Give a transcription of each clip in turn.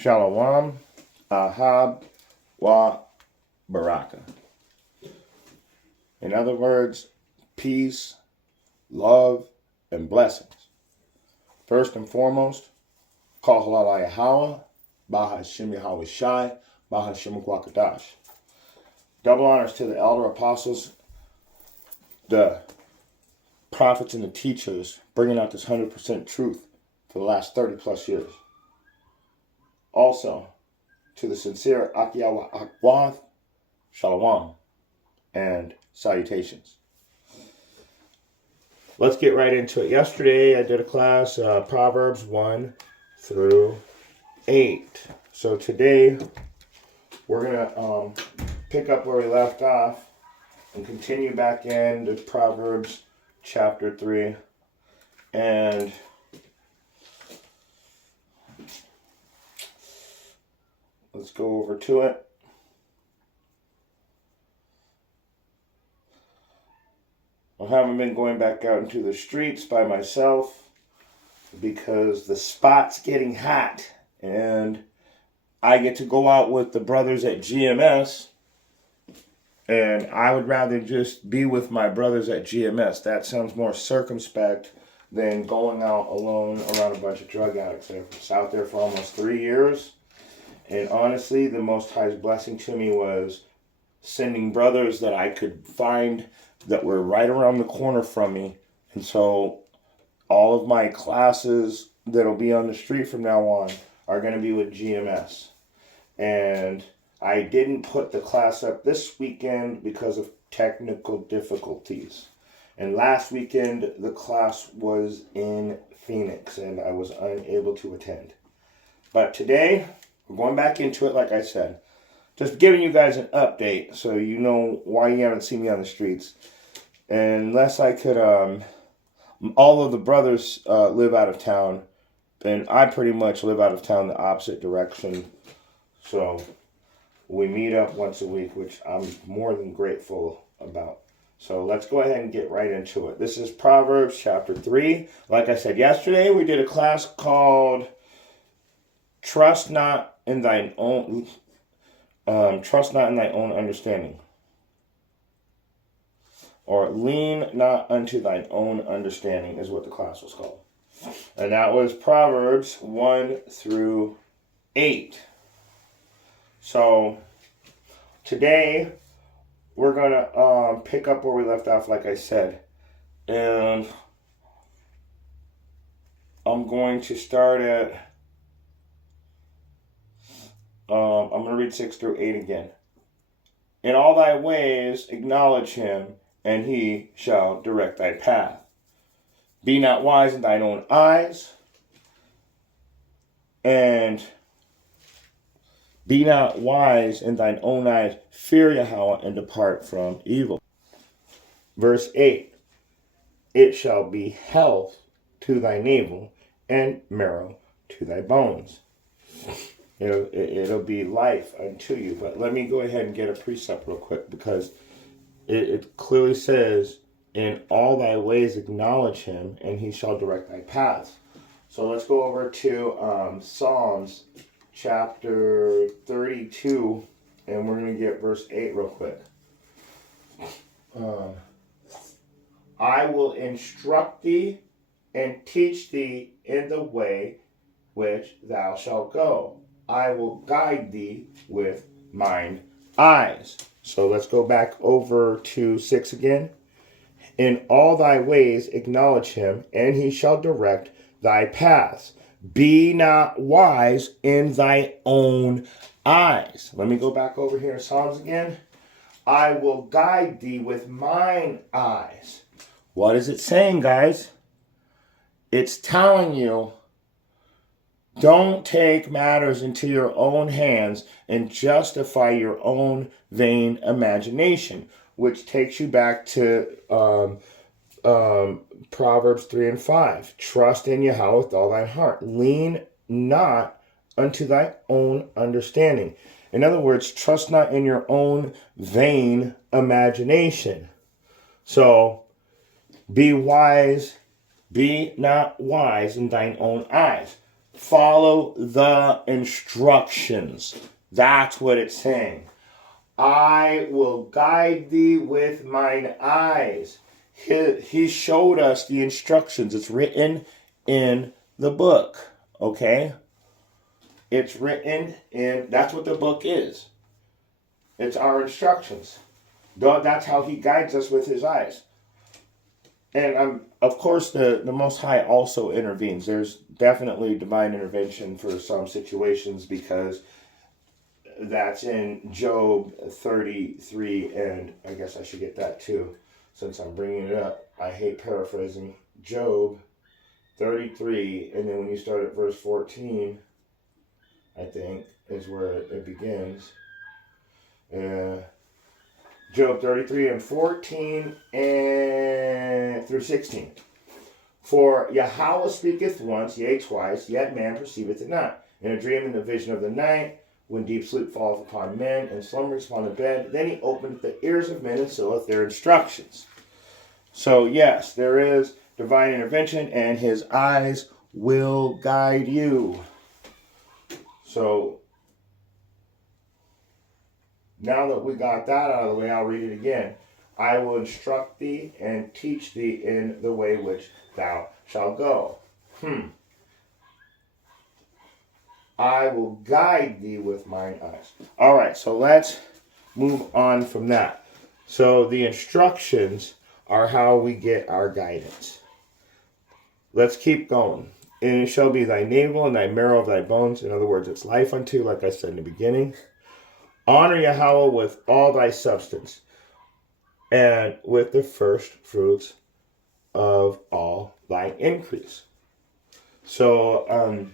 Shalom, Ahab, wa Baraka. In other words, peace, love, and blessings. First and foremost, Kal Halal Yahweh, Baha Shem Yahweh Shai, Baha Shem Kwakadash. Double honors to the elder apostles, the prophets, and the teachers, bringing out this 100% truth for the last 30 plus years. Also, to the sincere Akiyawa Akwath, Shalom, and salutations. Let's get right into it. Yesterday, I did a class, Proverbs 1 through 8. So today, we're going to pick up where we left off and continue back into Proverbs chapter 3. And let's go over to it. I haven't been going back out into the streets by myself because the spot's getting hot and I get to go out with the brothers at GMS, and I would rather just be with my brothers at GMS. That sounds more circumspect than going out alone around a bunch of drug addicts. I was out there for almost 3 years. And honestly, the Most High's blessing to me was sending brothers that I could find that were right around the corner from me. And so all of my classes that'll be on the street from now on are going to be with GMS. And I didn't put the class up this weekend because of technical difficulties. And last weekend, the class was in Phoenix and I was unable to attend. But today, we're going back into it, like I said. Just giving you guys an update so you know why you haven't seen me on the streets. And unless I could, all of the brothers live out of town, and I pretty much live out of town the opposite direction. So we meet up once a week, which I'm more than grateful about. So let's go ahead and get right into it. This is Proverbs chapter 3. Like I said yesterday, we did a class called Trust not in thine own understanding, or lean not unto thine own understanding is what the class was called, and that was Proverbs 1 through 8. So today we're gonna pick up where we left off, like I said, and I'm going to start at. I'm going to read 6 through 8 again. In all thy ways acknowledge him, and he shall direct thy path. Be not wise in thine own eyes, and be not wise in thine own eyes. Fear Yahweh and depart from evil. Verse 8. It shall be health to thy navel, and marrow to thy bones. It'll be life unto you. But let me go ahead and get a precept real quick, because it clearly says, in all thy ways acknowledge him, and he shall direct thy paths. So let's go over to Psalms chapter 32, and we're going to get verse 8 real quick. I will instruct thee and teach thee in the way which thou shalt go. I will guide thee with mine eyes. So let's go back over to 6 again. In all thy ways acknowledge him, and he shall direct thy paths. Be not wise in thy own eyes. Let me go back over here in Psalms again. I will guide thee with mine eyes. What is it saying, guys? It's telling you, don't take matters into your own hands and justify your own vain imagination, which takes you back to Proverbs 3 and 5. Trust in Yahweh with all thine heart. Lean not unto thy own understanding. In other words, trust not in your own vain imagination. So, be wise, be not wise in thine own eyes. follow the instructions. That's what it's saying. I will guide thee with mine eyes. He showed us the instructions. It's written in the book. Okay? It's written in, that's what the book is. It's our instructions. That's how he guides us with his eyes. And of course, the Most High also intervenes. There's definitely divine intervention for some situations, because that's in Job 33, and I guess I should get that too, since I'm bringing it up. I hate paraphrasing. Job 33, and then when you start at verse 14, I think, is where it begins. Job 33 and 14 and through 16. For Yahweh speaketh once, yea twice, yet man perceiveth it not. In a dream, in the vision of the night, when deep sleep falleth upon men, and slumbers upon the bed, then he openeth the ears of men, and sealeth their instructions. So yes, there is divine intervention, and his eyes will guide you. So now that we got that out of the way, I'll read it again. I will instruct thee and teach thee in the way which thou shalt go. I will guide thee with mine eyes. All right, so let's move on from that. So the instructions are how we get our guidance. Let's keep going. And it shall be thy navel and thy marrow of thy bones. In other words, it's life unto, like I said in the beginning. Honor Yahweh with all thy substance, and with the first fruits of all thy increase. So,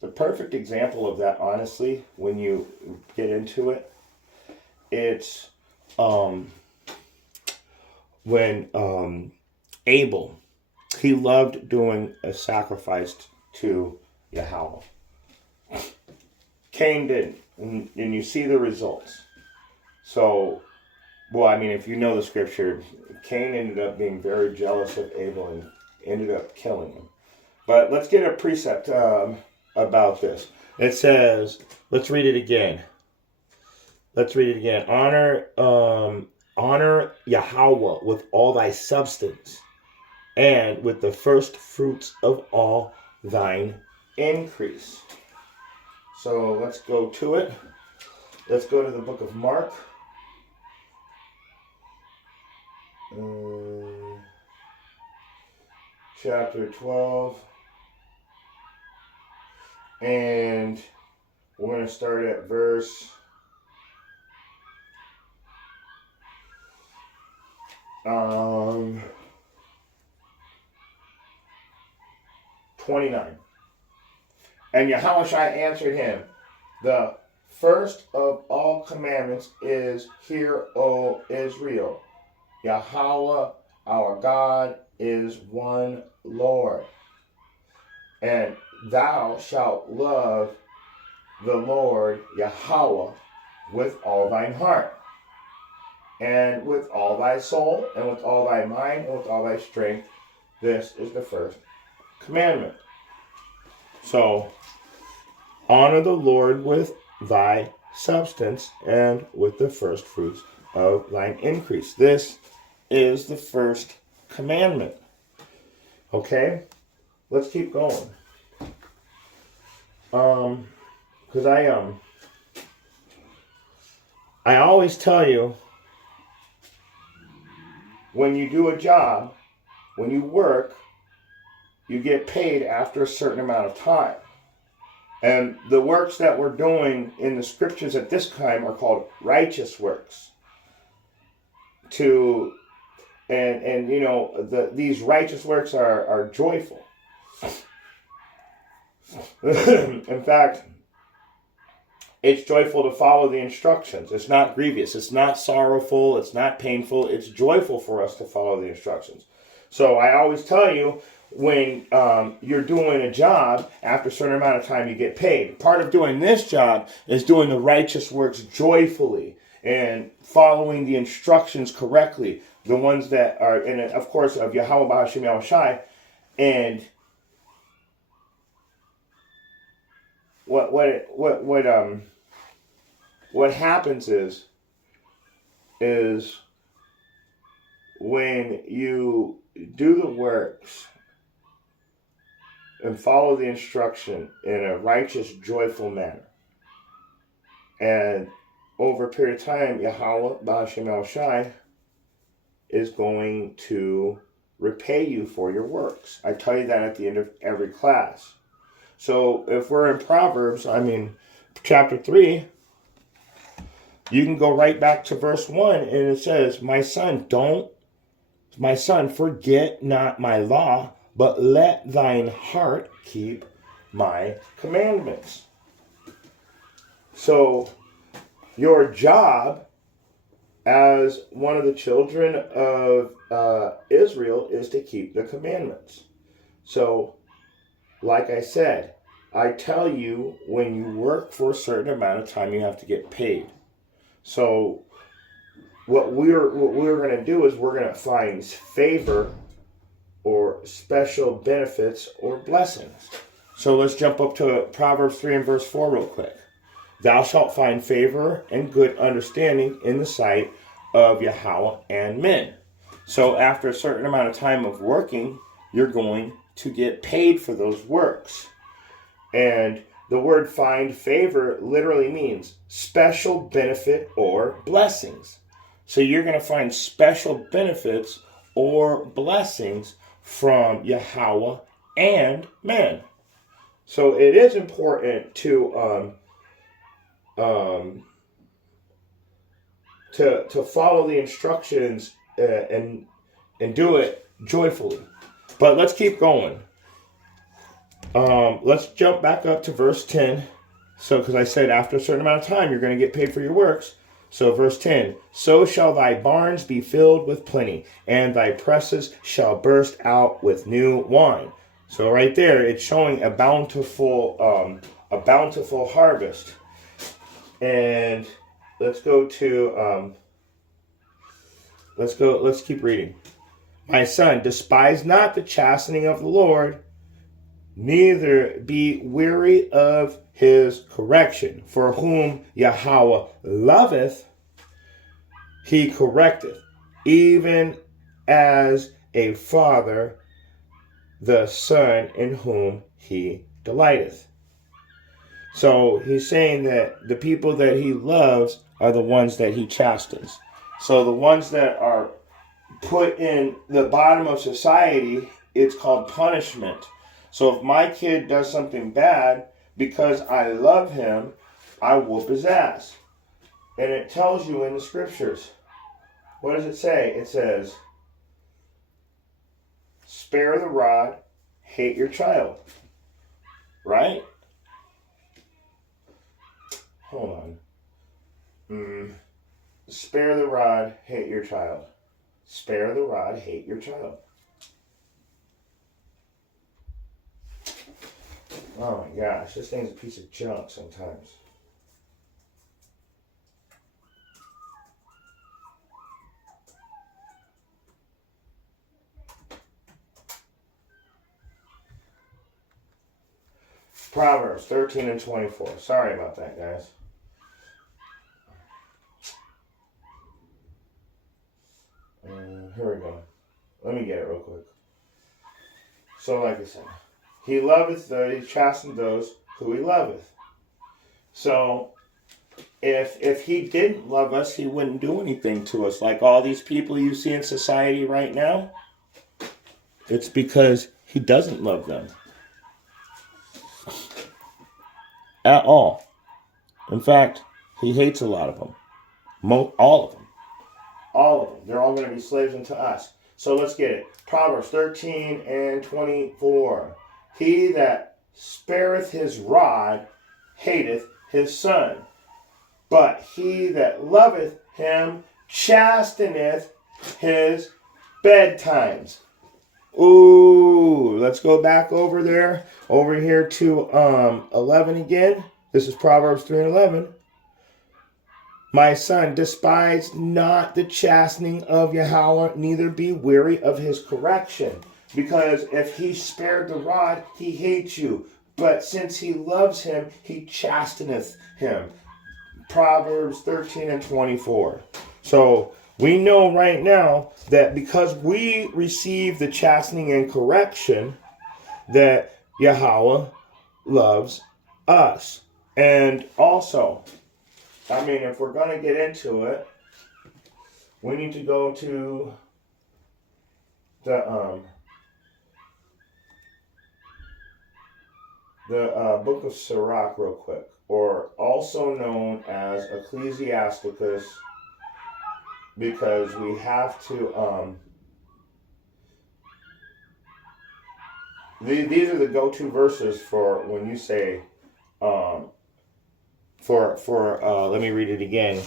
the perfect example of that, honestly, when you get into it, it's when Abel, he loved doing a sacrifice to Yahweh. Cain didn't, and you see the results. So, well, I mean, if you know the scripture, Cain ended up being very jealous of Abel and ended up killing him. But let's get a precept about this. It says, let's read it again. Honor Yahweh with all thy substance, and with the first fruits of all thine increase. So let's go to it. Let's go to the book of Mark. Chapter 12. And we're going to start at verse 29. And Yahushua answered him, the first of all commandments is, Hear, O Israel, Yahweh our God is one Lord. And thou shalt love the Lord Yahweh with all thine heart, and with all thy soul, and with all thy mind, and with all thy strength. This is the first commandment. So, honor the Lord with thy substance, and with the first fruits of thine increase. This is the first commandment. Okay? Let's keep going. Because I always tell you, when you do a job, when you work, you get paid after a certain amount of time. And the works that we're doing in the scriptures at this time are called righteous works. And you know, these righteous works are joyful. In fact, it's joyful to follow the instructions. It's not grievous. It's not sorrowful. It's not painful. It's joyful for us to follow the instructions. So I always tell you, when you're doing a job, after a certain amount of time, you get paid. Part of doing this job is doing the righteous works joyfully and following the instructions correctly. The ones that are, and of course, of Yahweh B'Hashem Yahushai, and what happens is when you do the works and follow the instruction in a righteous, joyful manner, and over a period of time, Yahweh, Ba'ashem El Shai, is going to repay you for your works. I tell you that at the end of every class. So if we're in Proverbs, chapter 3, you can go right back to verse 1, and it says, my son, forget not my law, but let thine heart keep my commandments. So your job as one of the children of Israel is to keep the commandments. So, like I said, I tell you, when you work for a certain amount of time, you have to get paid. So, what we're going to do is we're going to find favor or special benefits or blessings. So let's jump up to Proverbs 3 and verse 4 real quick. Thou shalt find favor and good understanding in the sight of Yahweh and men. So after a certain amount of time of working, you're going to get paid for those works. And the word find favor literally means special benefit or blessings. So you're going to find special benefits or blessings from Yahweh and men. So it is important to follow the instructions and do it joyfully. But let's keep going. Let's jump back up to verse 10. So, because I said after a certain amount of time, you're going to get paid for your works. So verse 10, so shall thy barns be filled with plenty, and thy presses shall burst out with new wine. So right there, it's showing a bountiful harvest. And let's keep reading. My son, despise not the chastening of the Lord, neither be weary of his correction. For whom Yahweh loveth, he correcteth, even as a father the son in whom he delighteth. So he's saying that the people that he loves are the ones that he chastens. So the ones that are put in the bottom of society, it's called punishment. So if my kid does something bad, because I love him, I whoop his ass. And it tells you in the scriptures. What does it say? It says, spare the rod, hate your child. Right? Hold on. Spare the rod, hate your child. Spare the rod, hate your child. Oh my gosh, this thing's a piece of junk sometimes. Proverbs 13 and 24. Sorry about that, guys. Here we go. Let me get it real quick. So, like I said, he loveth those, he chasteneth those who he loveth. So, if he didn't love us, he wouldn't do anything to us. Like all these people you see in society right now, it's because he doesn't love them. At all. In fact, he hates a lot of them. All of them. All of them. They're all going to be slaves unto us. So let's get it. Proverbs 13 and 24. He that spareth his rod hateth his son, but he that loveth him chasteneth his bedtimes. Ooh, let's go back over there. Over here to 11 again. This is Proverbs 3 and 11. My son, despise not the chastening of Yahweh, neither be weary of his correction. Because if he spared the rod, he hates you. but since he loves him, he chasteneth him. Proverbs 13 and 24. So we know right now that because we receive the chastening and correction, that Yahweh loves us. And also, I mean, if we're going to get into it, we need to go to the book of Sirach real quick, or also known as Ecclesiasticus, because we have to these are the go-to verses for when you say let me read it again.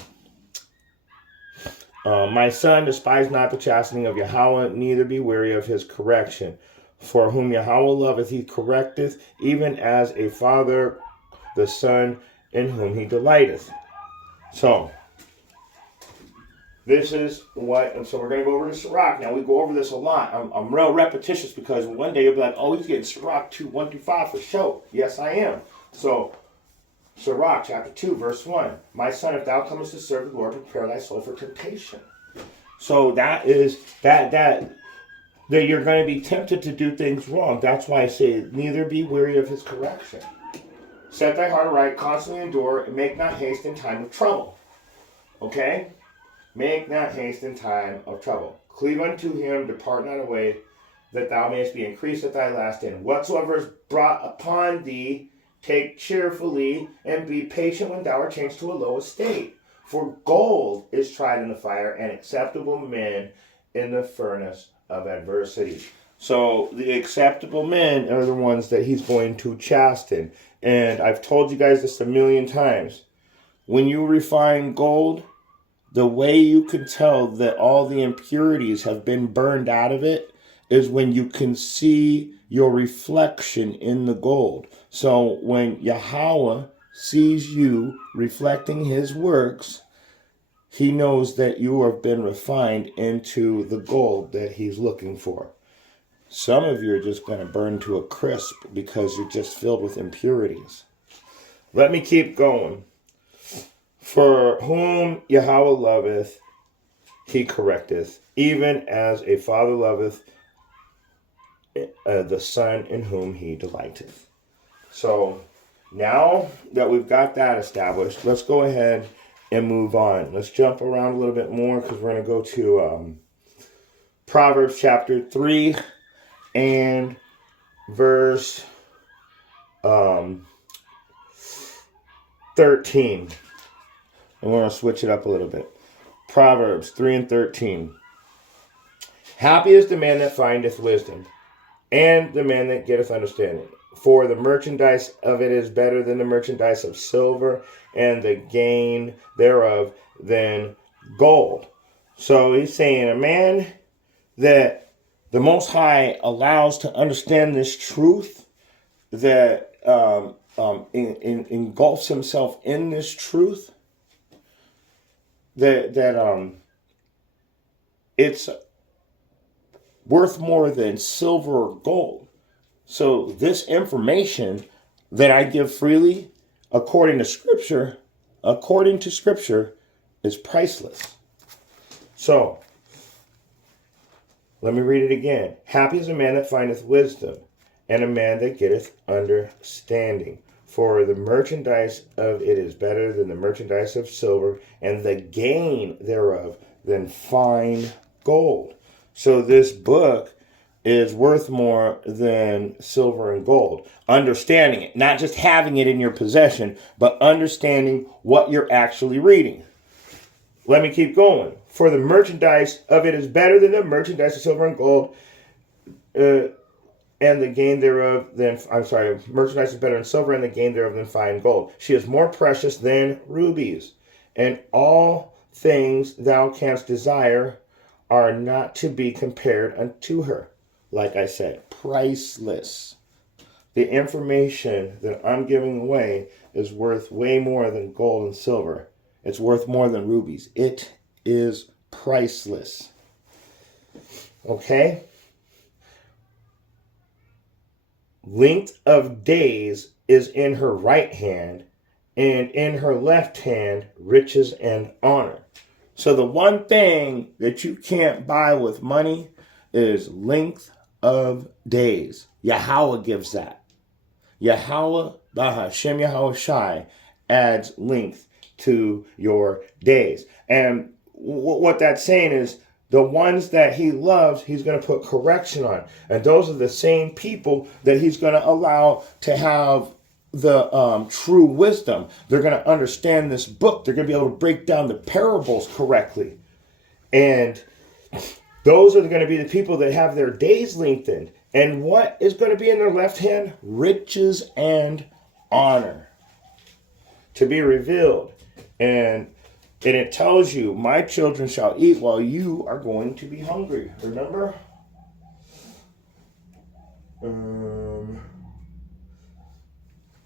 My son, despise not the chastening of Yahweh, neither be weary of his correction. For whom Yahweh loveth, he correcteth, even as a father the son in whom he delighteth. So, this is what, and so we're going to go over to Sirach. Now, we go over this a lot. I'm real repetitious because one day you'll be like, oh, he's getting Sirach 2, 1 through 5 for show. Yes, I am. So, Sirach chapter 2, verse 1. My son, if thou comest to serve the Lord, prepare thy soul for temptation. So that is, that you're going to be tempted to do things wrong. That's why I say, neither be weary of his correction. Set thy heart aright, constantly endure, and make not haste in time of trouble. Okay? Make not haste in time of trouble. Cleave unto him, depart not away, that thou mayest be increased at thy last end. Whatsoever is brought upon thee, take cheerfully, and be patient when thou art changed to a low estate. For gold is tried in the fire, and acceptable men in the furnace of adversity. So the acceptable men are the ones that he's going to chasten. And I've told you guys this a million times. When you refine gold, the way you can tell that all the impurities have been burned out of it is when you can see your reflection in the gold. So when Yahweh sees you reflecting his works, he knows that you have been refined into the gold that he's looking for. Some of you are just going to burn to a crisp because you're just filled with impurities. Let me keep going. For whom Yahweh loveth, he correcteth, even as a father loveth the son in whom he delighteth. So now that we've got that established, let's go ahead and move on. Let's jump around a little bit more because we're going to go to Proverbs chapter 3 and verse 13. I'm going to switch it up a little bit. Proverbs 3 and 13. Happy is the man that findeth wisdom, and the man that getteth understanding. For the merchandise of it is better than the merchandise of silver, and the gain thereof than gold. So he's saying a man that the Most High allows to understand this truth, that engulfs himself in this truth, that it's worth more than silver or gold. So this information that I give freely, according to Scripture, is priceless. So let me read it again. Happy is a man that findeth wisdom, and a man that getteth understanding. For the merchandise of it is better than the merchandise of silver, and the gain thereof than fine gold. So this book is worth more than silver and gold. Understanding it, not just having it in your possession, but understanding what you're actually reading. Let me keep going. For the merchandise of it is better than the merchandise of silver and gold, and the gain thereof merchandise is better than silver, and the gain thereof than fine gold. She is more precious than rubies, and all things thou canst desire are not to be compared unto her. Like I said, priceless. The information that I'm giving away is worth way more than gold and silver. It's worth more than rubies. It is priceless. Okay? length of days is in her right hand, and in her left hand riches and honor. So the one thing that you can't buy with money is length of days. Yahweh gives that. Yahweh, Bahashem Yahweh Shai, adds length to your days. And what that's saying is the ones that he loves, he's going to put correction on. And those are the same people that he's going to allow to have the true wisdom. They're going to understand this book. They're going to be able to break down the parables correctly. And those are going to be the people that have their days lengthened. And what is going to be in their left hand? Riches and honor to be revealed. And it tells you, my children shall eat while you are going to be hungry. Remember?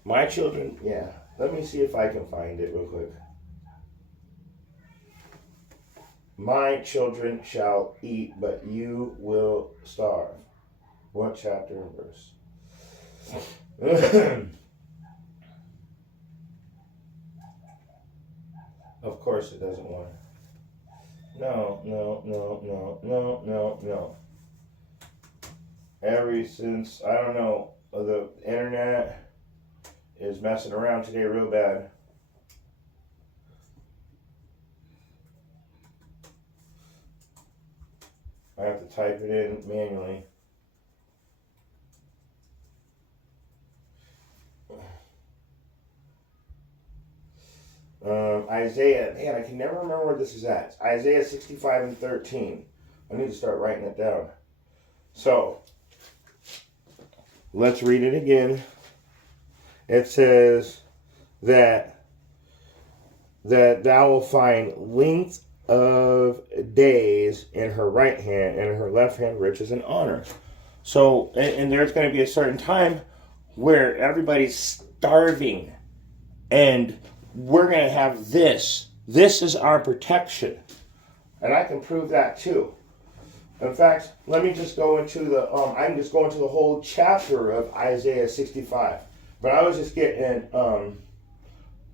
My children, yeah. Let me see if I can find it real quick. My children shall eat, but you will starve. What chapter and verse? Of course it doesn't want it. No. Ever since, I don't know, the internet is messing around today real bad. I have to type it in manually. Isaiah, man, I can never remember where this is at. Isaiah 65 and 13. I need to start writing it down. So, let's read it again. It says that thou will find length of days in her right hand, and in her left hand riches and honor. So, and there's going to be a certain time where everybody's starving, and we're going to have this. This is our protection. And I can prove that too. In fact, let me just go into I can just go into the whole chapter of Isaiah 65. But I was just getting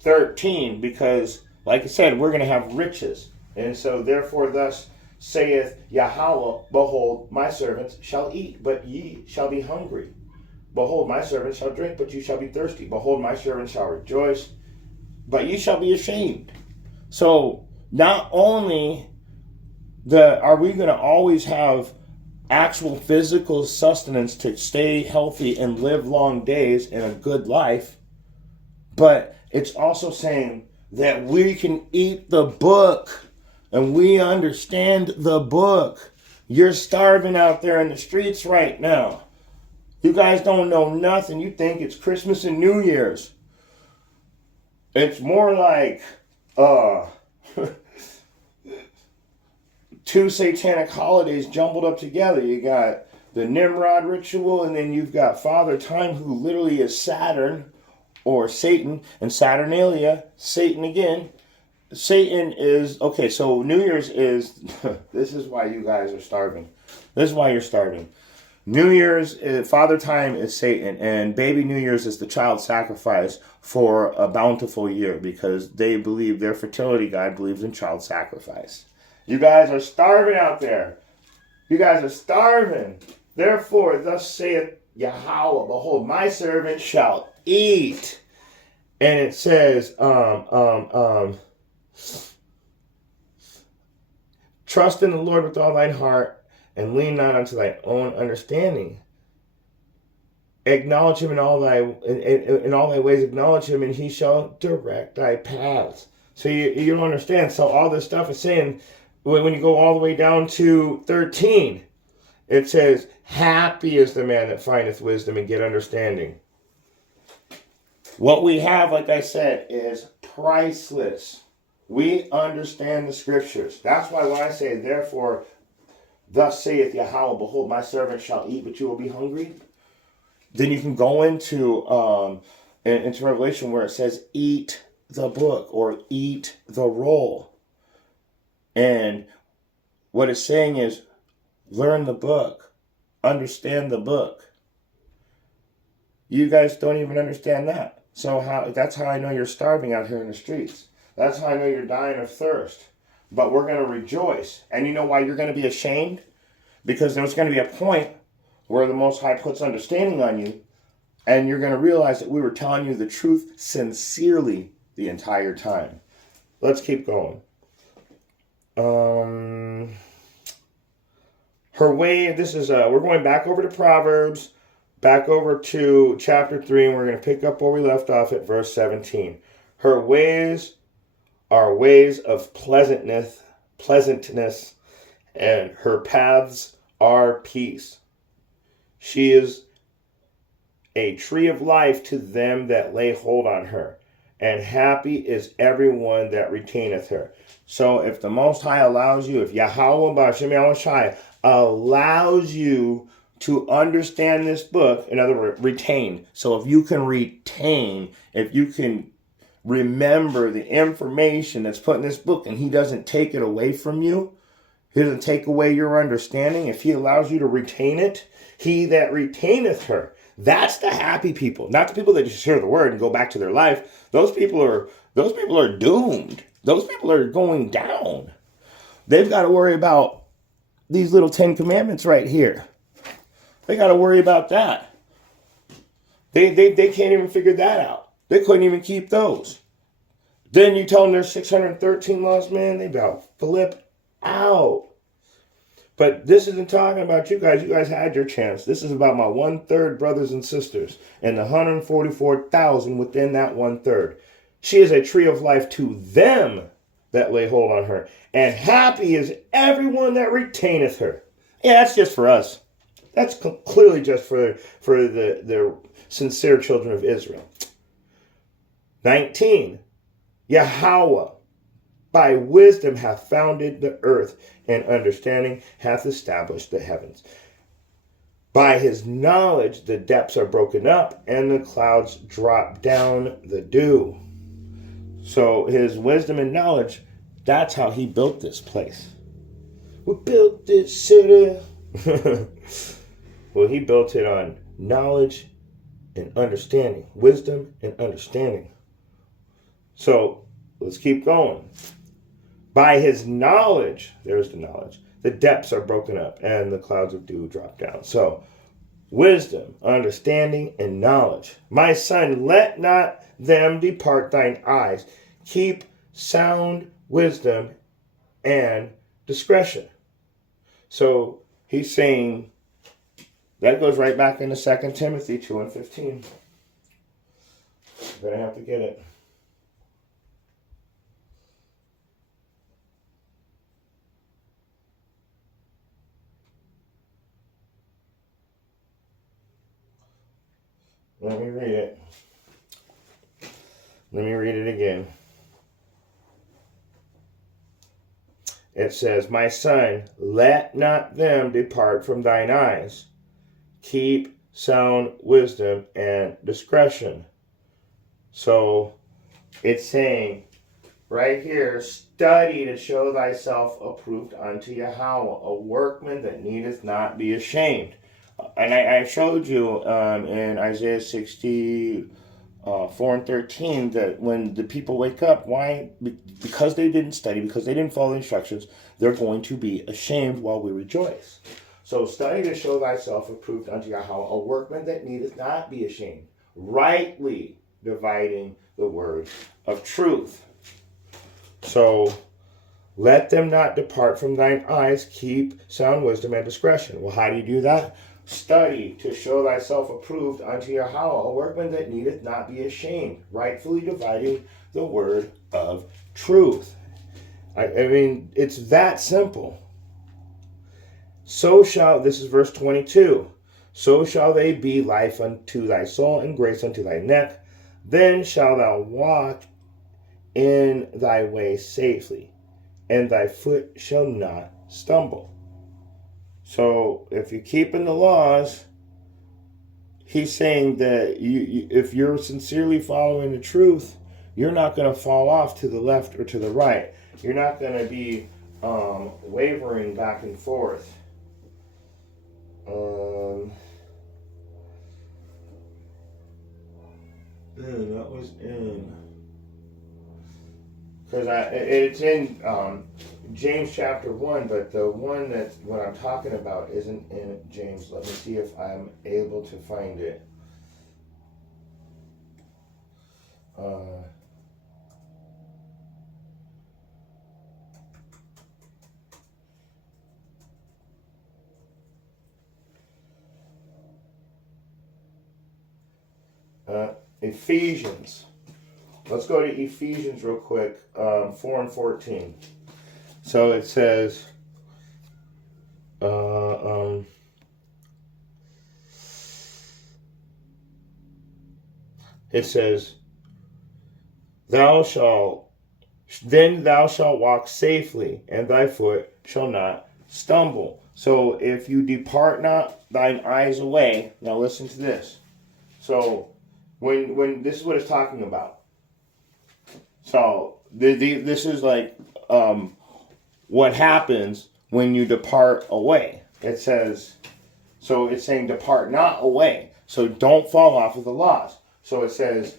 13 because, like I said, we're going to have riches. And so, therefore, thus saith Yahweh, behold, my servants shall eat, but ye shall be hungry. Behold, my servants shall drink, but you shall be thirsty. Behold, my servants shall rejoice, but you shall be ashamed. So, not only are we going to always have actual physical sustenance to stay healthy and live long days and a good life, but it's also saying that we can eat the book and we understand the book. You're starving out there in the streets right now. You guys don't know nothing. You think it's Christmas and New Year's. It's more like two satanic holidays jumbled up together. You got the Nimrod ritual, and then you've got Father Time, who literally is Saturn or Satan, and Saturnalia, Satan again. Satan is, okay, so New Year's is, this is why you guys are starving. This is why you're starving. New Year's, Father Time is Satan, and Baby New Year's is the child sacrifice for a bountiful year, because they believe, their fertility god believes in child sacrifice. You guys are starving out there. You guys are starving. Therefore, thus saith Yahweh, behold, my servant shall eat. And it says, trust in the Lord with all thine heart, and lean not unto thy own understanding. Acknowledge him in all thy ways. Acknowledge him, and he shall direct thy paths. So you don't understand. So all this stuff is saying, when you go all the way down to 13, it says, happy is the man that findeth wisdom and get understanding. What we have, like I said, is priceless. We understand the scriptures. That's why when I say, therefore, thus saith Yahweh, behold, my servant shall eat, but you will be hungry. Then you can go into Revelation where it says, eat the book or eat the roll. And what it's saying is, learn the book, understand the book. You guys don't even understand that. So that's how I know you're starving out here in the streets. That's how I know you're dying of thirst. But we're going to rejoice. And you know why you're going to be ashamed? Because there's going to be a point where the Most High puts understanding on you, and you're going to realize that we were telling you the truth sincerely the entire time. Let's keep going. Her way, this is, we're going back over to Proverbs, back over to chapter 3, and we're going to pick up where we left off at verse 17. Her ways are ways of pleasantness, and her paths are peace. She is a tree of life to them that lay hold on her, and happy is everyone that retaineth her. So if the Most High allows you, if Yahweh B'Shem Yahushai allows you to understand this book, in other words, retain. So if you can retain, if you can remember the information that's put in this book, and he doesn't take it away from you, he doesn't take away your understanding, if he allows you to retain it, he that retaineth her, that's the happy people, not the people that just hear the word and go back to their life. Those people are doomed. Those people are going down. They've got to worry about these little 10 commandments right here. They got to worry about that. They can't even figure that out. They couldn't even keep those. Then you tell them there's 613 laws, man, they about flip out. But this isn't talking about you guys. You guys had your chance. This is about my 1/3 brothers and sisters and the 144,000 within that 1/3. She is a tree of life to them that lay hold on her, and happy is everyone that retaineth her. Yeah, that's just for us. That's clearly just for the sincere children of Israel. 19. Yahweh by wisdom hath founded the earth, and understanding hath established the heavens. By his knowledge the depths are broken up, and the clouds drop down the dew. So his wisdom and knowledge, that's how he built this place. We built this city. Well, he built it on knowledge and understanding. Wisdom and understanding. So let's keep going. By his knowledge, there's the knowledge, the depths are broken up and the clouds of dew drop down. So wisdom, understanding, and knowledge. My son, let not them depart thine eyes. Keep sound wisdom and discretion. So he's saying, that goes right back into 2 Timothy 2:15. You're going to have to get it. Let me read it. Let me read it again. It says, my son, let not them depart from thine eyes. Keep sound wisdom and discretion. So it's saying right here, study to show thyself approved unto Yahweh, a workman that needeth not be ashamed. And I showed you in Isaiah 64:13 that when the people wake up, why? Because they didn't study, because they didn't follow the instructions, they're going to be ashamed while we rejoice. So study to show thyself approved unto Yahweh, a workman that needeth not be ashamed, rightly dividing the word of truth. So let them not depart from thine eyes, keep sound wisdom and discretion. Well, how do you do that? Study to show thyself approved unto Yahweh, a workman that needeth not be ashamed, rightfully dividing the word of truth. I mean, it's that simple. So shall, this is verse 22, so shall they be life unto thy soul and grace unto thy neck. Then shalt thou walk in thy way safely, and thy foot shall not stumble. So if you're keeping the laws, he's saying that if you're sincerely following the truth, you're not going to fall off to the left or to the right. You're not going to be wavering back and forth. That was in, because it's in James chapter 1, but the one that what I'm talking about isn't in James. Let me see if I'm able to find it. Ephesians. Let's go to Ephesians real quick, 4 and 14. So it says, thou shalt walk safely, and thy foot shall not stumble. So if you depart not thine eyes away, now listen to this. So when this is what it's talking about. So this is like what happens when you depart away. It says, so it's saying depart not away. So don't fall off of the laws. So it says,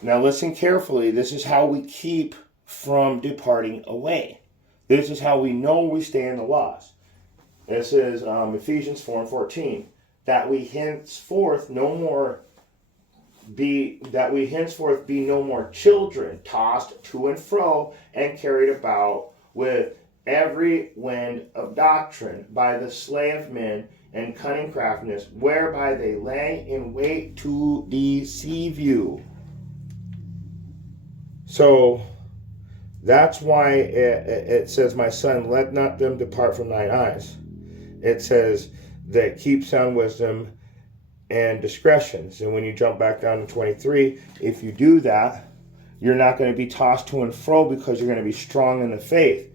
now listen carefully. This is how we keep from departing away. This is how we know we stay in the laws. It says Ephesians 4 and 14, that we henceforth be no more children, tossed to and fro and carried about with every wind of doctrine by the sleight of men and cunning craftiness, whereby they lay in wait to deceive you. So that's why it says, my son, let not them depart from thine eyes. It says that keep sound wisdom and discretions. And when you jump back down to 23, if you do that, you're not going to be tossed to and fro because you're going to be strong in the faith.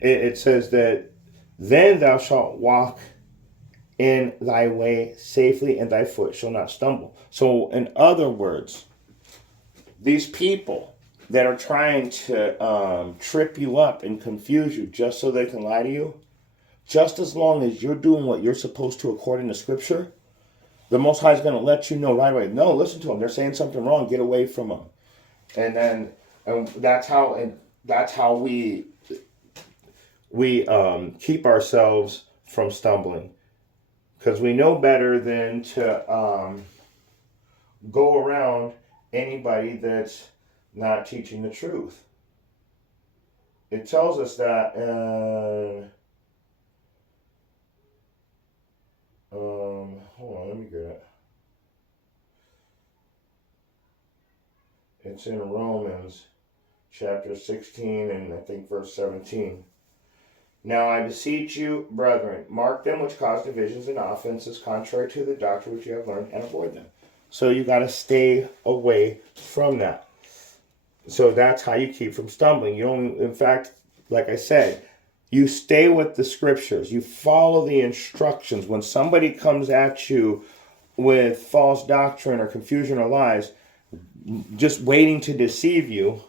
It says that then thou shalt walk in thy way safely, and thy foot shall not stumble. So in other words, these people that are trying to trip you up and confuse you just so they can lie to you, just as long as you're doing what you're supposed to according to Scripture, the Most High is going to let you know right away. No, listen to them. They're saying something wrong. Get away from them. And then that's how we keep ourselves from stumbling, because we know better than to go around anybody that's not teaching the truth. It tells us that. Hold on, let me get it. It's in Romans chapter 16 and I think verse 17. Now I beseech you, brethren, mark them which cause divisions and offenses contrary to the doctrine which you have learned, and avoid them. So you got to stay away from that. So that's how you keep from stumbling. You don't, in fact, like I said, you stay with the Scriptures. You follow the instructions. When somebody comes at you with false doctrine or confusion or lies, just waiting to deceive you,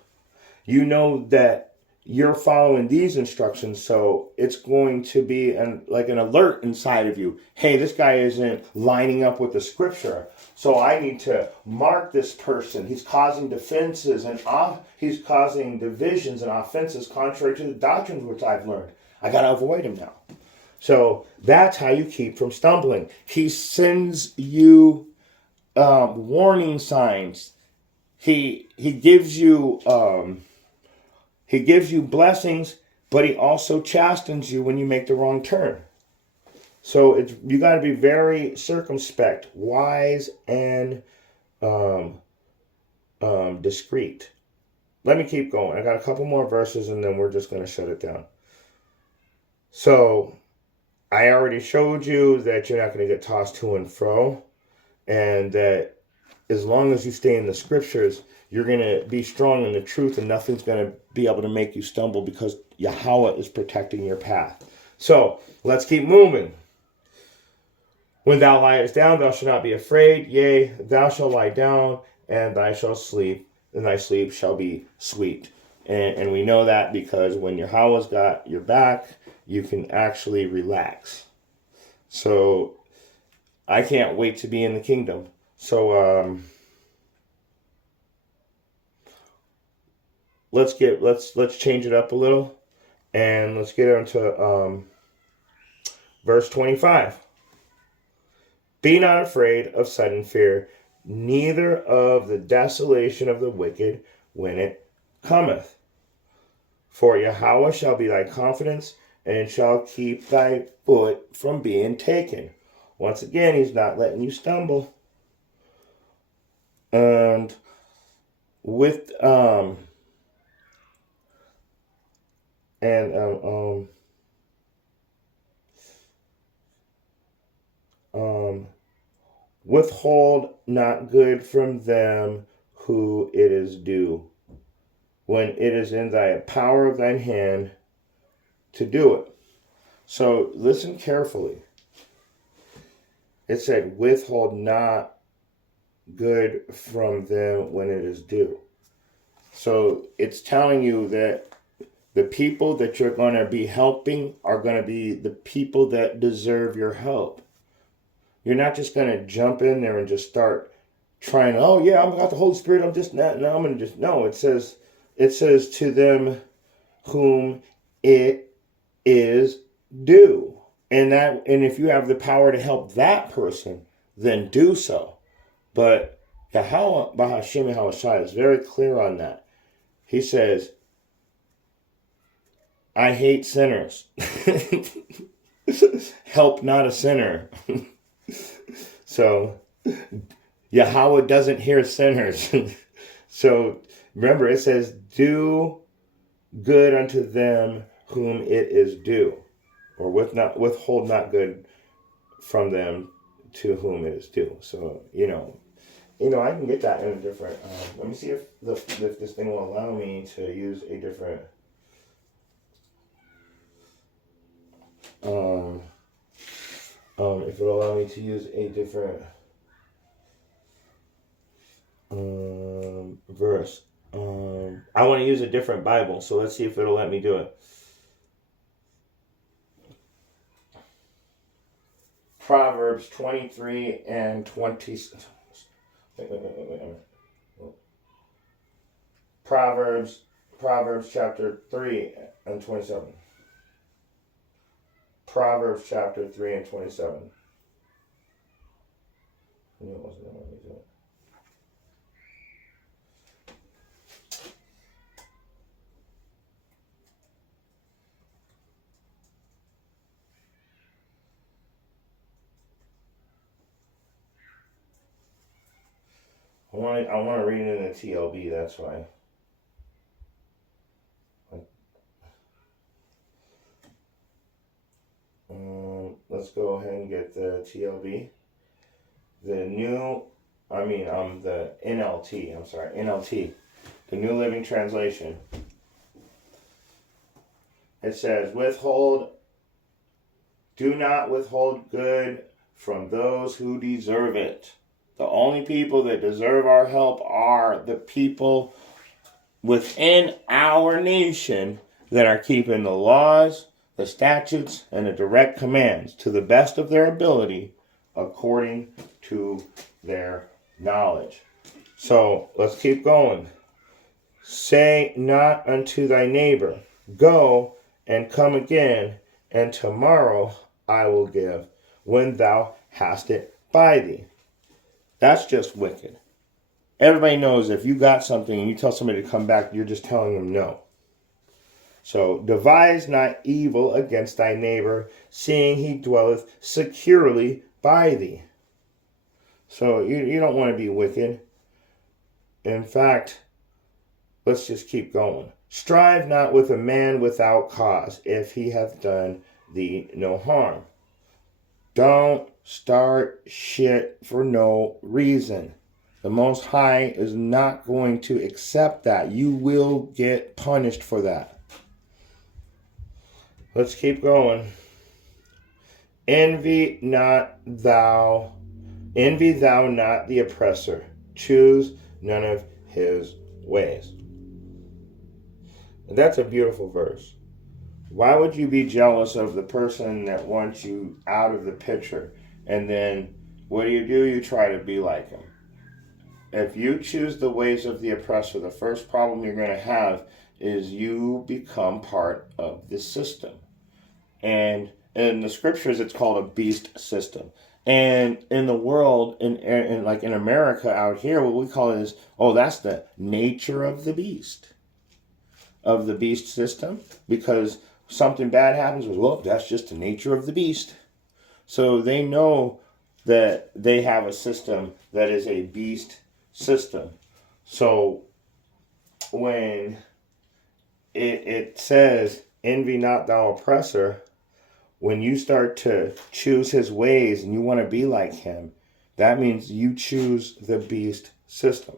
you know that you're following these instructions, so it's going to be like an alert inside of you. Hey, this guy isn't lining up with the Scripture, so I need to mark this person. He's causing defenses and he's causing divisions and offenses contrary to the doctrines which I've learned. I got to avoid him now. So that's how you keep from stumbling. He sends you warning signs. He gives you blessings, but he also chastens you when you make the wrong turn. So you got to be very circumspect, wise, and discreet. Let me keep going. I got a couple more verses, and then we're just going to shut it down. So I already showed you that you're not going to get tossed to and fro, and that as long as you stay in the Scriptures, you're going to be strong in the truth, and nothing's going to be able to make you stumble because Yahweh is protecting your path. So let's keep moving. When thou liest down, thou shalt not be afraid. Yea, thou shalt lie down, and thou shalt sleep, and thy sleep shall be sweet. And we know that because when Yahweh's got your back, you can actually relax. So I can't wait to be in the kingdom. So let's change it up a little, and let's get into verse 25. Be not afraid of sudden fear, neither of the desolation of the wicked when it cometh. For Yahweh shall be thy confidence, and shall keep thy foot from being taken. Once again, he's not letting you stumble. And with withhold not good from them who it is due, when it is in thy power of thine hand to do it. So listen carefully. It said, withhold not good from them when it is due. So it's telling you that the people that you're going to be helping are going to be the people that deserve your help. You're not just going to jump in there and just start trying, oh yeah, I've got the Holy Spirit, I'm just not, no, I'm going to just, no, it says to them whom it is due. And if you have the power to help that person, then do so. But Yahweh Bahashim Hawashai is very clear on that. He says, I hate sinners. Help not a sinner. So Yahweh doesn't hear sinners. So remember, it says, do good unto them whom it is due, or withhold not good from them to whom it is due. So I can get that in a different. Let me see if this thing will allow me to use a different. If it'll allow me to use a different verse. I want to use a different Bible, so let's see if it'll let me do it. Proverbs 23 and 20. Wait. Proverbs chapter 3 and 27. Proverbs chapter 3 and 27. I want to read it in the TLB, that's why. Let's go ahead and get the TLB. The NLT, NLT. The New Living Translation. It says, do not withhold good from those who deserve it. The only people that deserve our help are the people within our nation that are keeping the laws, the statutes, and the direct commands to the best of their ability according to their knowledge. So let's keep going. Say not unto thy neighbor, go and come again, and tomorrow I will give, when thou hast it by thee. That's just wicked. Everybody knows if you got something and you tell somebody to come back, you're just telling them no. So, devise not evil against thy neighbor, seeing he dwelleth securely by thee. So, you don't want to be wicked. In fact, let's just keep going. Strive not with a man without cause, if he hath done thee no harm. Don't start shit for no reason. The Most High is not going to accept that. You will get punished for that. Let's keep going. Envy thou not the oppressor. Choose none of his ways. And that's a beautiful verse. Why would you be jealous of the person that wants you out of the picture? And then what do? You try to be like him. if you choose the ways of the oppressor, the first problem you're going to have is you become part of the system. And in the scriptures, it's called a beast system. And in the world, in like in America out here, what we call it is, oh, that's the nature of the beast system. Because something bad happens, well, that's just the nature of the beast. So they know that they have a system that is a beast system. So when it says, envy not thou oppressor, when you start to choose his ways and you want to be like him, that means you choose the beast system.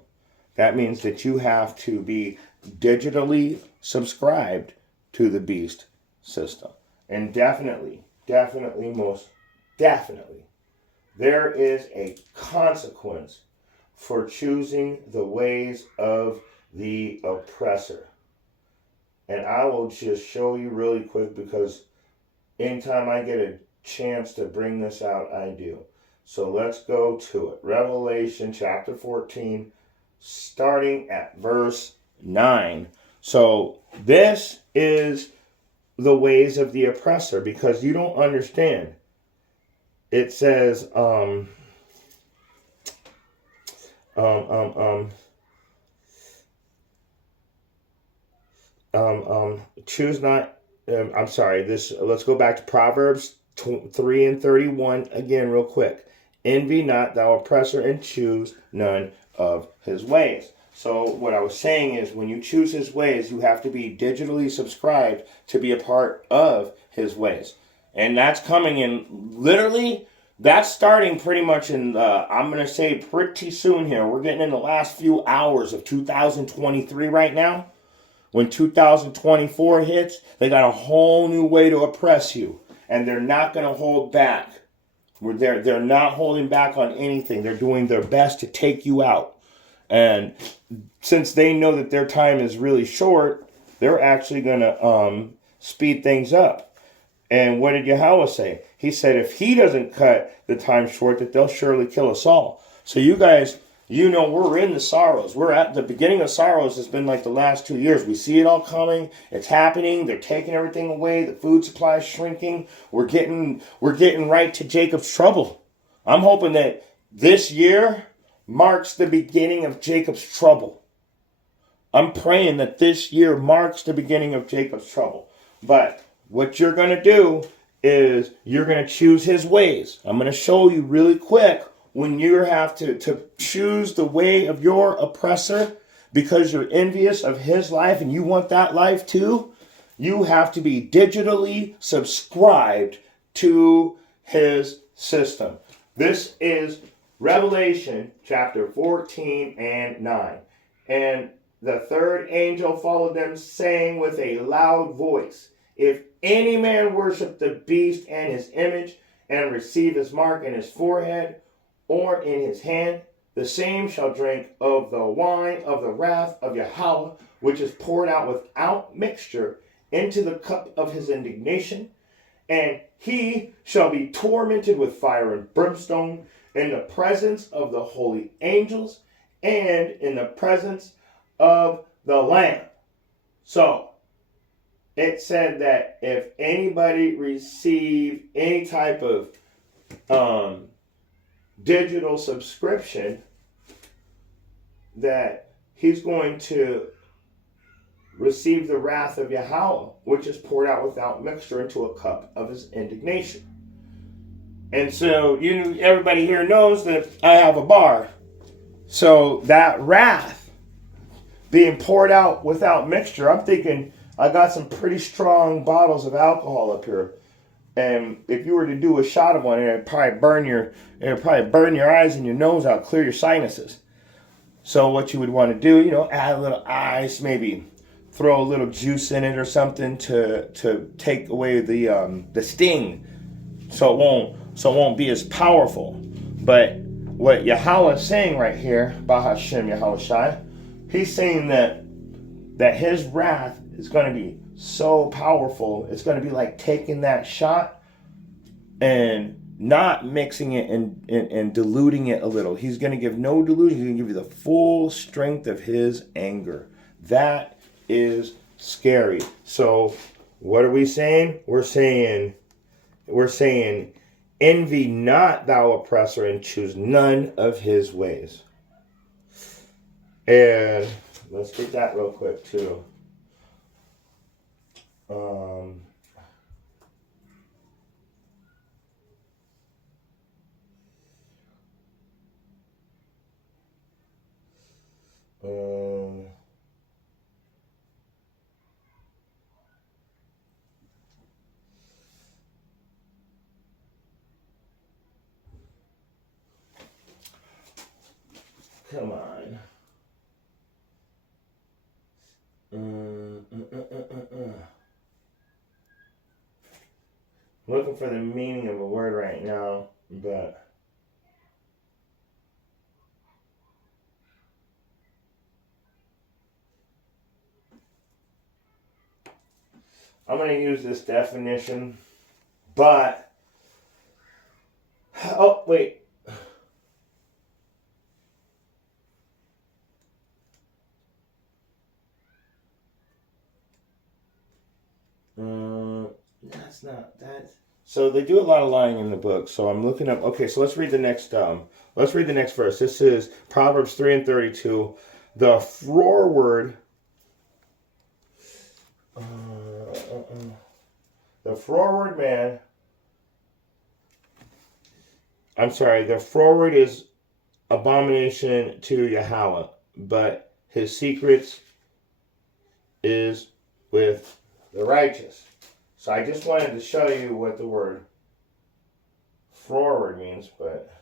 That means that you have to be digitally subscribed to the beast system. And definitely, most definitely, there is a consequence for choosing the ways of the oppressor. And I will just show you really quick, because anytime I get a chance to bring this out, I do. So let's go to it. Revelation chapter 14, starting at verse 9. So this is the ways of the oppressor, because you don't understand. It says, choose not, I'm sorry, let's go back to Proverbs 3 and 31 again real quick. Envy not thou oppressor, and choose none of his ways. So what I was saying is, when you choose his ways, you have to be digitally subscribed to be a part of his ways. And that's coming in, literally, that's starting pretty much in, I'm going to say pretty soon here. We're getting in the last few hours of 2023 right now. When 2024 hits, they got a whole new way to oppress you. And they're not going to hold back. They're not holding back on anything. They're doing their best to take you out. And since they know that their time is really short, they're actually going to speed things up. And what did Yahweh say? He said if he doesn't cut the time short, that they'll surely kill us all. So you guys, you know, we're in the sorrows. We're at the beginning of sorrows. Has been like the last 2 years. We see it all coming. It's happening. They're taking everything away. The food supply is shrinking. We're getting right to Jacob's trouble. I'm hoping that this year marks the beginning of Jacob's trouble. I'm praying that this year marks the beginning of Jacob's trouble. But what you're going to do is you're going to choose his ways. I'm going to show you really quick when you have to choose the way of your oppressor because you're envious of his life and you want that life too. You have to be digitally subscribed to his system. This is Revelation chapter 14 and 9. And the third angel followed them, saying with a loud voice, if any man worship the beast and his image, and receive his mark in his forehead or in his hand, the same shall drink of the wine of the wrath of Yahweh, which is poured out without mixture into the cup of his indignation. And he shall be tormented with fire and brimstone in the presence of the holy angels and in the presence of the Lamb. So, it said that if anybody receive any type of digital subscription, that he's going to receive the wrath of Yahweh, which is poured out without mixture into a cup of his indignation. And so everybody here knows that I have a bar. So that wrath being poured out without mixture, I'm thinking I got some pretty strong bottles of alcohol up here. And if you were to do a shot of one, it'd probably burn your eyes and your nose out, clear your sinuses. So what you would want to do, add a little ice, maybe throw a little juice in it or something to take away the sting, so it won't be as powerful. But what Yahweh is saying right here, Bahashem Yahweh Shai, he's saying that his wrath is going to be so powerful. It's going to be like taking that shot and not mixing it and diluting it a little. He's going to give no delusion. He's going to give you the full strength of his anger. That is scary. So what are we saying? We're saying, envy not thou oppressor, and choose none of his ways. And let's get that real quick too. Come on. Looking for the meaning of a word right now, but I'm going to use this definition, but oh wait. That's not that. So they do a lot of lying in the book. So I'm looking up. Okay, so let's read the next. Let's read the next verse. This is Proverbs 3:32. The froward. The froward man. I'm sorry. The froward is abomination to Yahweh, but his secrets is with the righteous. So I just wanted to show you what the word froward means, but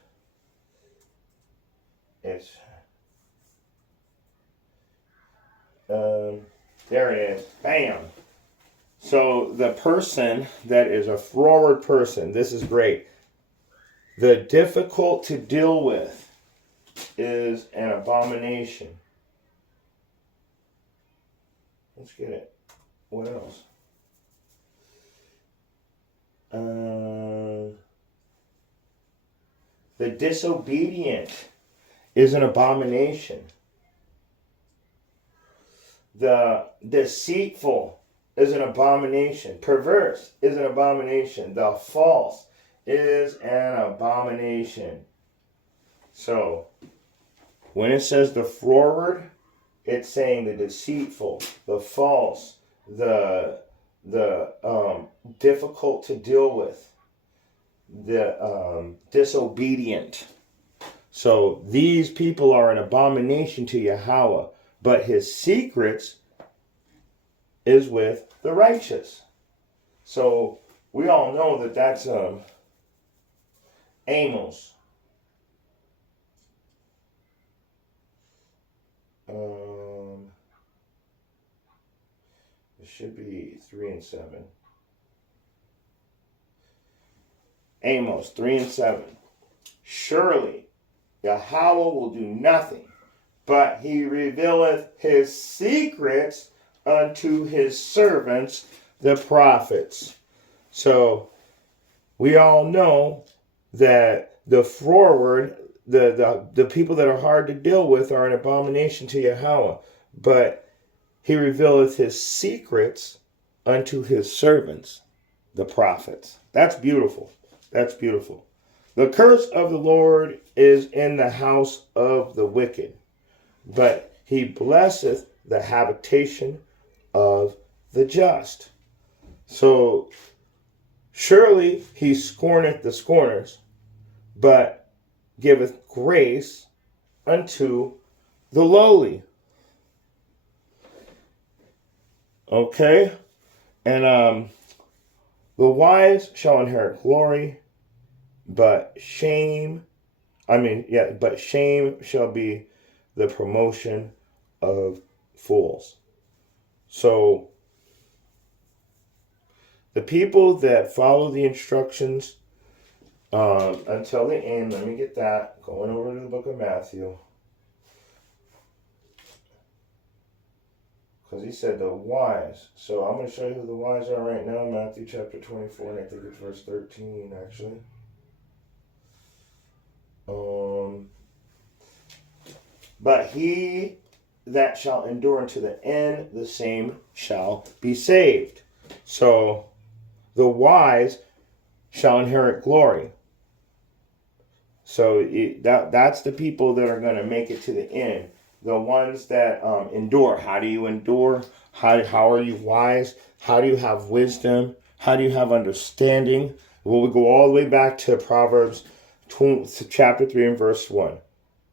it's there it is. Bam. So the person that is a froward person, this is great. The difficult to deal with is an abomination. Let's get it. What else? The disobedient is an abomination. The deceitful is an abomination. Perverse is an abomination. The false is an abomination. So, when it says the froward, it's saying the deceitful, the false, the difficult to deal with, the disobedient. So these people are an abomination to Yahweh, but his secrets is with the righteous. So we all know that that's Amos. It should be 3 and 7. Amos 3 and 7. Surely Yahweh will do nothing, but he revealeth his secrets unto his servants, the prophets. So we all know that the froward, the people that are hard to deal with are an abomination to Yahweh, but he revealeth his secrets unto his servants, the prophets. That's beautiful. That's beautiful. The curse of the Lord is in the house of the wicked, but he blesseth the habitation of the just. So surely he scorneth the scorners, but giveth grace unto the lowly. Okay? And the wise shall inherit glory, but shame shall be the promotion of fools. So the people that follow the instructions until the end, let me get that, going over to the book of Matthew. Because he said the wise. So I'm going to show you who the wise are right now, Matthew chapter 24, and I think it's verse 13, actually. But he that shall endure unto the end, the same shall be saved. So the wise shall inherit glory. So that's the people that are going to make it to the end. The ones that endure. How do you endure? How are you wise? How do you have wisdom? How do you have understanding? Well, we go all the way back to Proverbs chapter 3 and verse 1.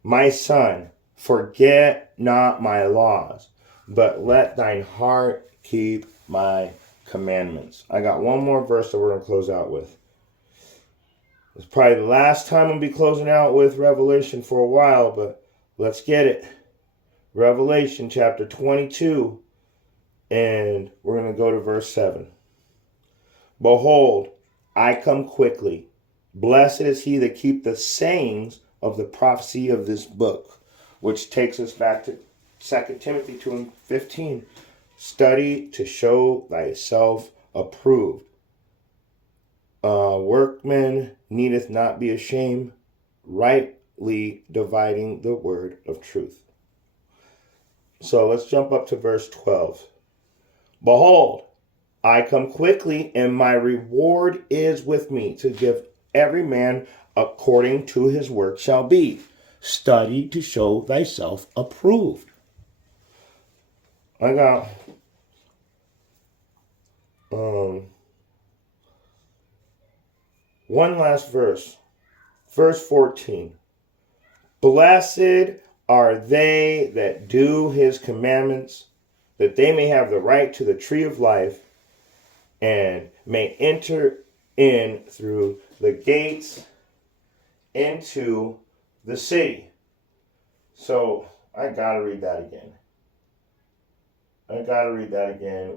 My son, forget not my laws, but let thine heart keep my commandments. I got one more verse that we're going to close out with. It's probably the last time I'll be closing out with Revelation for a while, but let's get it. Revelation chapter 22, and we're going to go to verse 7. Behold, I come quickly. Blessed is he that keep the sayings of the prophecy of this book, which takes us back to 2 Timothy 2:15. Study to show thyself approved. Workman needeth not be ashamed, rightly dividing the word of truth. So let's jump up to verse 12. Behold, I come quickly, and my reward is with me, to give every man according to his work shall be. Study to show thyself approved. I got one last verse. Verse 14. Blessed are they that do his commandments, that they may have the right to the tree of life, and may enter in through the gates into the city. So I gotta read that again.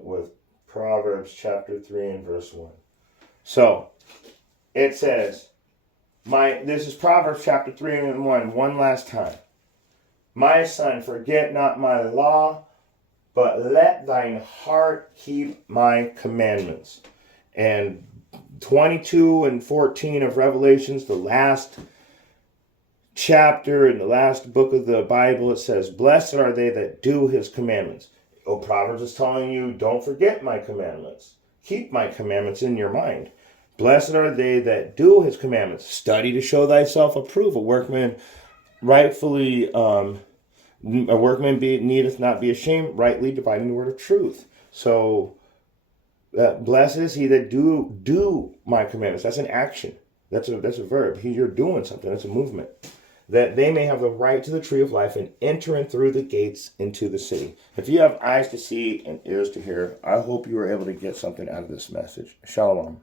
With Proverbs chapter 3 and verse 1. So it says, this is Proverbs chapter 3 and 1 last time. My son, forget not my law, but let thine heart keep my commandments. And 22 and 14 of Revelations, the last chapter in the last book of the Bible, it says, blessed are they that do his commandments. Proverbs is telling you, don't forget my commandments. Keep my commandments in your mind. Blessed are they that do his commandments. Study to show thyself approved. A workman needeth not be ashamed, rightly dividing the word of truth. So, blessed is he that do my commandments. That's an action. That's a verb. You're doing something. That's a movement. That they may have the right to the tree of life and enter in through the gates into the city. If you have eyes to see and ears to hear, I hope you were able to get something out of this message. Shalom.